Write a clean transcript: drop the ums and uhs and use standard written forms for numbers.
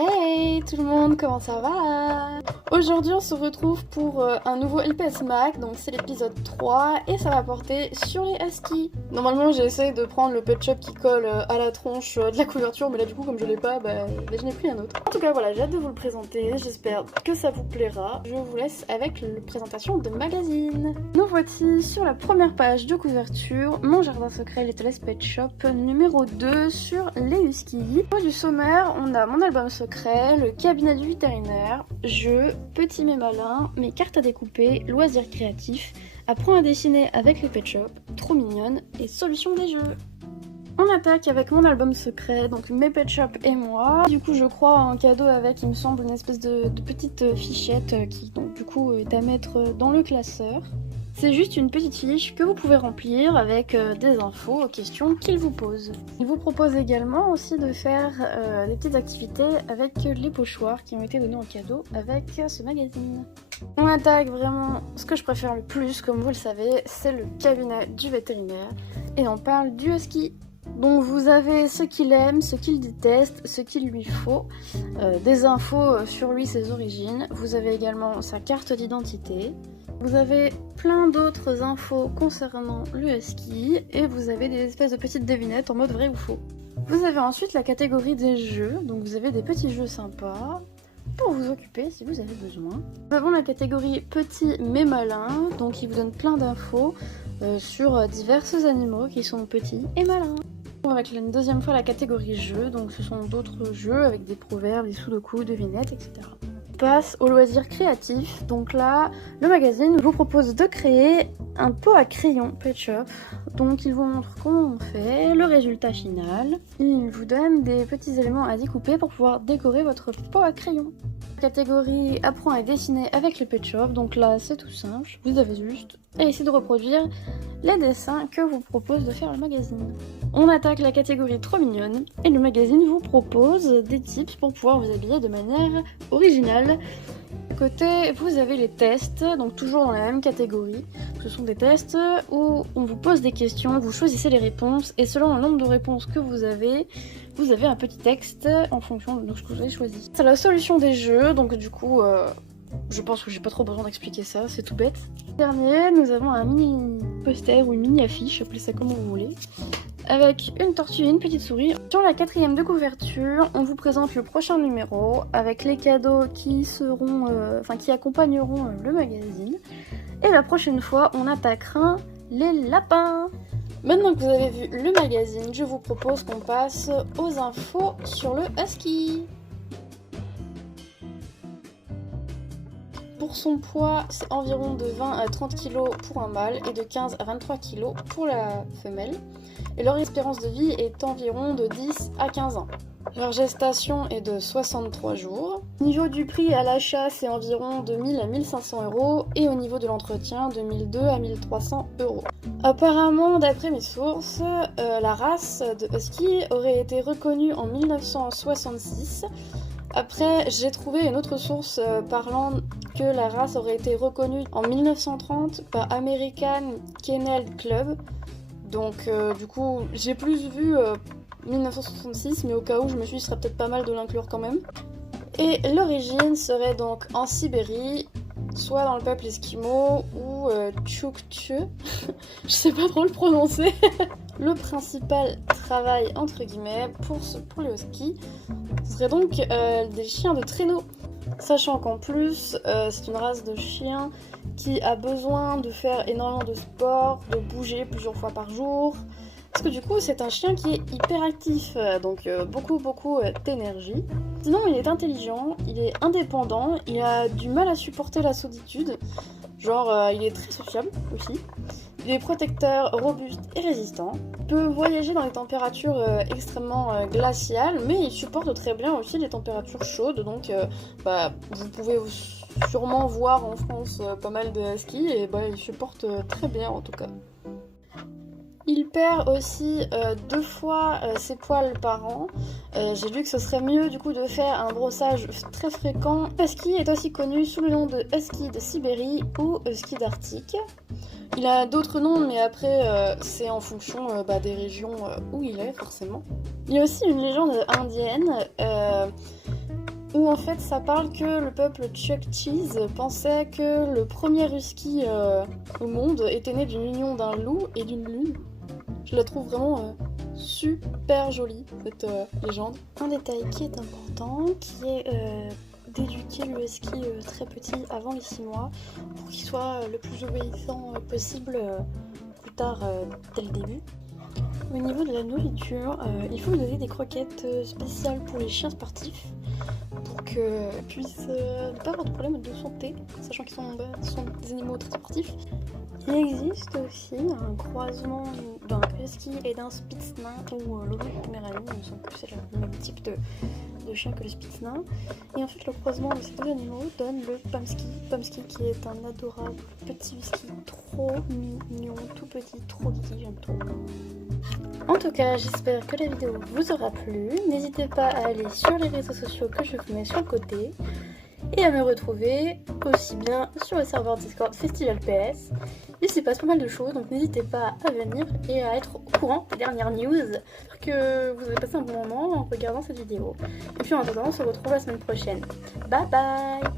Hey tout le monde, comment ça va? Aujourd'hui on se retrouve pour un nouveau LPS Mac, donc c'est l'épisode 3 et ça va porter sur les huskies. Normalement j'essaie de prendre le pet shop qui colle à la tronche de la couverture, mais là du coup comme je l'ai pas, je n'ai pris un autre. En tout cas voilà, j'ai hâte de vous le présenter, j'espère que ça vous plaira. Je vous laisse avec la présentation de magazine. Nous voici sur la première page de couverture, mon jardin secret Little Pet Shop numéro 2 sur les huskies. Au niveau du sommaire, on a mon album secret, le cabinet du vétérinaire, jeux, petits mais malins, mes cartes à découper, loisirs créatifs, apprends à dessiner avec les pet shops, trop mignonne, et solution des jeux. On attaque avec mon album secret, donc mes pet shops et moi. Du coup je crois en cadeau avec, il me semble, une espèce de petite fichette qui donc du coup est à mettre dans le classeur. C'est juste une petite fiche que vous pouvez remplir avec des infos aux questions qu'il vous pose. Il vous propose également aussi de faire des petites activités avec les pochoirs qui ont été donnés en cadeau avec ce magazine. On attaque vraiment ce que je préfère le plus, comme vous le savez, c'est le cabinet du vétérinaire et on parle du husky. Donc vous avez ce qu'il aime, ce qu'il déteste, ce qu'il lui faut, des infos sur lui, ses origines. Vous avez également sa carte d'identité. Vous avez plein d'autres infos concernant le husky et vous avez des espèces de petites devinettes en mode vrai ou faux. Vous avez ensuite la catégorie des jeux, donc vous avez des petits jeux sympas pour vous occuper si vous avez besoin. Nous avons la catégorie petits mais malins, donc il vous donne plein d'infos sur divers animaux qui sont petits et malins. Avec une deuxième fois la catégorie jeux, donc ce sont d'autres jeux avec des proverbes, des sudoku, devinettes, etc. Passe au loisir créatif. Donc là, le magazine vous propose de créer un pot à crayon Pet Shop. Donc il vous montre comment on fait, le résultat final. Il vous donne des petits éléments à découper pour pouvoir décorer votre pot à crayon. Catégorie apprends à dessiner avec le Pet Shop. Donc là, c'est tout simple. Vous avez juste à essayer de reproduire les dessins que vous propose de faire le magazine. On attaque la catégorie trop mignonne et le magazine vous propose des tips pour pouvoir vous habiller de manière originale. Côté, vous avez les tests, donc toujours dans la même catégorie. Ce sont des tests où on vous pose des questions, vous choisissez les réponses et selon le nombre de réponses que vous avez un petit texte en fonction de ce que vous avez choisi. C'est la solution des jeux, donc du coup, je pense que j'ai pas trop besoin d'expliquer ça, c'est tout bête. Dernier, nous avons un mini poster ou une mini affiche, appelez ça comme vous voulez, avec une tortue et une petite souris. Sur la quatrième de couverture, on vous présente le prochain numéro avec les cadeaux qui accompagneront le magazine. Et la prochaine fois, on attaquera les lapins. Maintenant que vous avez vu le magazine, je vous propose qu'on passe aux infos sur le husky. Pour son poids, c'est environ de 20 à 30 kg pour un mâle et de 15 à 23 kg pour la femelle. Et leur espérance de vie est environ de 10 à 15 ans. Leur gestation est de 63 jours. Au niveau du prix à l'achat, c'est environ de 1000 à 1500 euros et au niveau de l'entretien, de 1200 à 1300 euros. Apparemment, d'après mes sources, la race de husky aurait été reconnue en 1966. Après, j'ai trouvé une autre source parlant que la race aurait été reconnue en 1930 par American Kennel Club. Donc du coup, j'ai plus vu 1966, mais au cas où, je me suis dit, ce serait peut-être pas mal de l'inclure quand même. Et l'origine serait donc en Sibérie, soit dans le peuple esquimau ou Tchouktche, je sais pas trop le prononcer. Le principal travail, entre guillemets, pour les huskies, ce serait donc des chiens de traîneau. Sachant qu'en plus, c'est une race de chiens qui a besoin de faire énormément de sport, de bouger plusieurs fois par jour. Parce que du coup, c'est un chien qui est hyperactif, donc beaucoup d'énergie. Sinon, il est intelligent, il est indépendant, il a du mal à supporter la solitude. Genre, il est très sociable aussi. Il est protecteur, robuste et résistant. Il peut voyager dans les températures extrêmement glaciales, mais il supporte très bien aussi les températures chaudes. Donc, vous pouvez sûrement voir en France pas mal de huskies et il supporte très bien en tout cas. Il perd aussi 2 fois ses poils par an. J'ai lu que ce serait mieux du coup de faire un brossage très fréquent. Husky est aussi connu sous le nom de Husky de Sibérie ou Husky d'Arctique. Il a d'autres noms, mais après c'est en fonction des régions où il est forcément. Il y a aussi une légende indienne où en fait ça parle que le peuple Chuck Cheese pensait que le premier husky au monde était né d'une union d'un loup et d'une lune. Je la trouve vraiment super jolie, cette légende. Un détail qui est important, qui est d'éduquer le husky très petit avant les 6 mois pour qu'il soit le plus obéissant possible plus tard dès le début. Au niveau de la nourriture, il faut lui donner des croquettes spéciales pour les chiens sportifs pour qu'ils puissent ne pas avoir de problème de santé, sachant qu'ils sont des animaux très sportifs. Il existe aussi un croisement d'un husky et d'un spitznain ou Lolo Poméranie, il me semble que c'est le même type de chien que le spitznain. Et en fait le croisement de ces deux animaux donne le Pomsky qui est un adorable petit husky trop mignon, tout petit, trop kiki, j'aime trop. En tout cas, j'espère que la vidéo vous aura plu. N'hésitez pas à aller sur les réseaux sociaux que je vous mets sur le côté et à me retrouver aussi bien sur le serveur Discord Festival PS. Il s'y passe pas mal de choses, donc n'hésitez pas à venir et à être au courant des dernières news. J'espère que vous avez passé un bon moment en regardant cette vidéo. Et puis en attendant, on se retrouve la semaine prochaine. Bye bye!